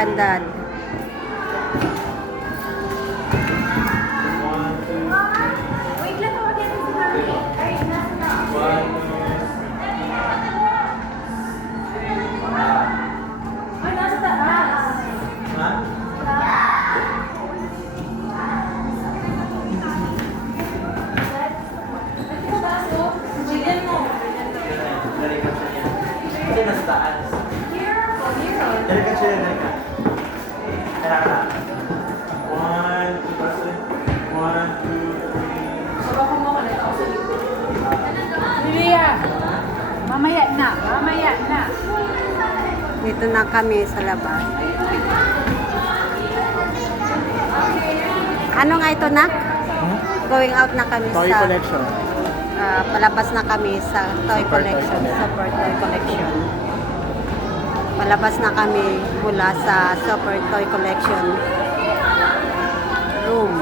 and Dad. Wait lang, tawagin mo si Mami. Ay, nasa taas. Ay, nasa taas. Nasa taas, oh. Bigyan mo. Kasi nasa taas. Here, oh, here, oh. Dali ka siya, dali ka. Kailangan na. 1, 2, 3. Sabakan mo ka na ito sa likod. Lilia, mamaya na, mamaya na. Dito na kami sa labas. Ano nga ito, Nak? Going out na kami Toy sa... collection. palabas na kami sa toy Super Toy collection. Collection. Super Toy Collection. Palabas na kami mula sa Super Toy Collection room.